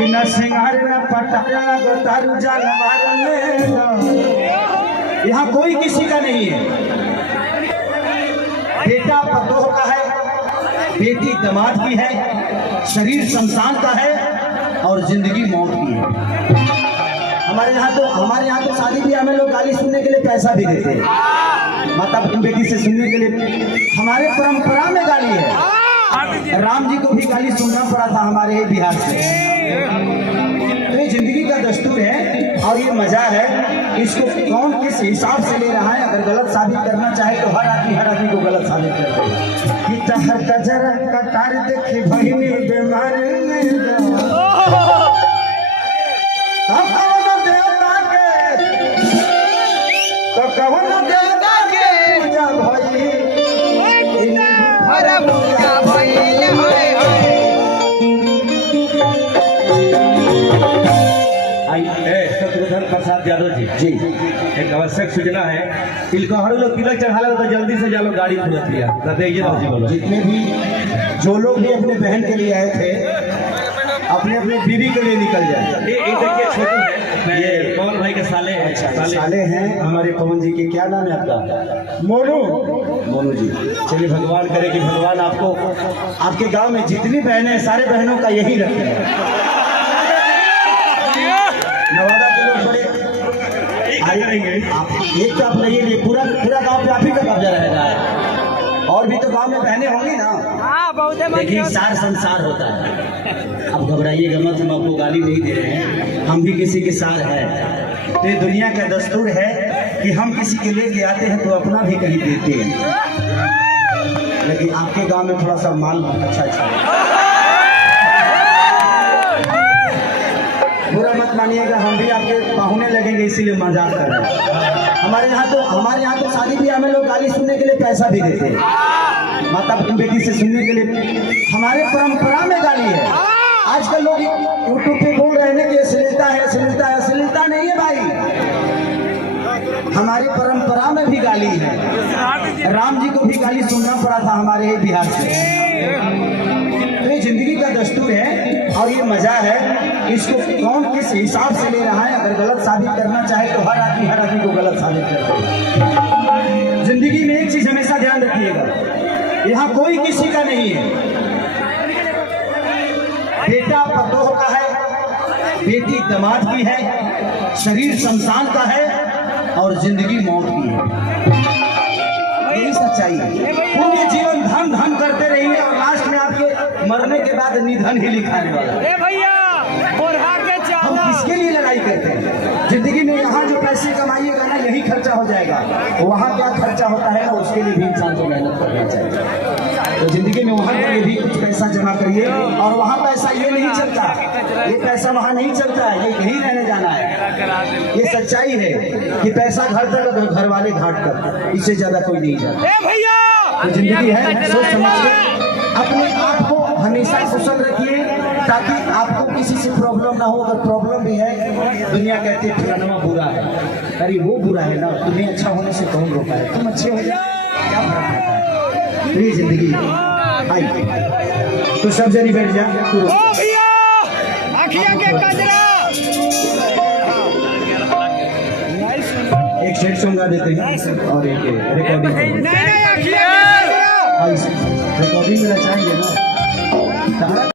बिना सिंगार न पटाया तो तारू जानवर में यहाँ कोई किसी का नहीं है। बेटा पतोह का है, बेटी दामाद की है, शरीर शमशान का है और जिंदगी मौत की है। हमारे यहाँ तो शादी ब्याह में लोग गाली सुनने के लिए पैसा भी देते हैं। माता बेटी से सुनने के लिए हमारे परंपरा में गाली है। राम जी को भी गाली सुनना पड़ा था हमारे ही बिहार से। तो ये जिंदगी का दस्तूर है और ये मजा है। इसको कौन किस हिसाब से ले रहा है, अगर गलत साबित करना चाहे तो हर आदमी को गलत साबित करता है। हर कजरा कटार देखी बहिनी बीमार तो कौन देवता के पूजा भई हर पूजा भइल होय होय। शत्रुघ्न प्रसाद यादव जी एक आवश्यक सूचना है। तिलकोहर लोग तिलक चढ़ा लो तो जल्दी से जालो, गाड़ी तुरंत लिया बोलो। जितने भी जो लोग भी अपने बहन के लिए आए थे अपने अपने बीवी के लिए निकल जाए। ये देखिए छोटू है, ये पवन भाई के साले हैं। अच्छा साले हैं हमारे पवन जी के। क्या नाम है आपका? मोनू जी। चलिए भगवान करे कि भगवान आपको आपके गांव में जितनी बहनें हैं सारे बहनों का यही रखे हैं। नवादा के लोग बड़े एक तो आप नहीं, पूरा गांव पे आप ही का कब्जा रहेगा। और भी तो गांव में बहनें होंगी ना। देखिए सार संसार होता है। अब घबराइएगा मत, हम आपको गाली नहीं दे रहे हैं, हम भी किसी के सार है। तो ये duनिया का दस्तूर है कि हम किसी के लेके आते हैं तो अपना भी कहीं देते हैं। लेकिन आपके गांव में थोड़ा सा माल अच्छा है। बुरा मत मानिएगा, हम भी आपके पाहुने लगेंगे इसीलिए मजाक कर रहे हैं। हमारे यहाँ तो शादी ब्याह में लोग गाली सुनने के लिए पैसा भी देते हैं। माता बेटी से सुनने के लिए हमारे परंपरा में गाली है। आजकल लोग यूट्यूब पे बोल रहे हैं कि अश्लीलता है, अश्लीलता है। अश्लीलता नहीं है भाई, हमारी परंपरा में भी गाली है। राम जी को भी गाली सुनना पड़ा था हमारे ही बिहार से। तो ये जिंदगी का दस्तूर है और ये मजा है। इसको कौन किस हिसाब से ले रहा है, अगर गलत साबित करना चाहे तो हर आदमी को गलत साबित करता है। जिंदगी में एक चीज हमेशा ध्यान रखिएगा, यहाँ कोई किसी का नहीं है। बेटा पतोह का है, बेटी दामाद की है, शरीर शमशान का है और जिंदगी मौत की है। यही सच्चाई है। पूरे जीवन धन धन करते रहिए और लास्ट में आपके मरने के बाद निधन ही लिखाने वाला है। हम किसके लिए लड़ाई करते हैं? जिंदगी में यहाँ जो पैसे कमाइएगा ना यही खर्चा हो जाएगा। वहाँ क्या खर्चा होता है ना उसके लिए भी इंसान को मेहनत करना चाहिए। तो जिंदगी में वहाँ के लिए भी कुछ पैसा जमा करिए। और वहाँ पैसा ये नहीं चलता, ये पैसा वहाँ नहीं चलता है, ये यहीं रहने जाना है। ये सच्चाई है कि पैसा घर तक, घर वाले घाट तक, इससे ज्यादा कोई नहीं जाता। तो जिंदगी है, सोच समझ के अपने आप को हमेशा कुशल रखिए ताकि आपको किसी से प्रॉब्लम ना हो। अगर प्रॉब्लम भी है, दुनिया कहती है फलाना बुरा है, अरे वो बुरा है ना, तुम्हें अच्छा होने से कौन रोका है? तुम अच्छे हो जाए, क्या फर्क पड़ता है? तो ये जिंदगी है भाई। तो सब जनी बैठ जा। एक सेट सॉन्ग गा देते हैं और एक रिकॉर्डिंग रिकॉर्डिंग में चाहेंगे ना।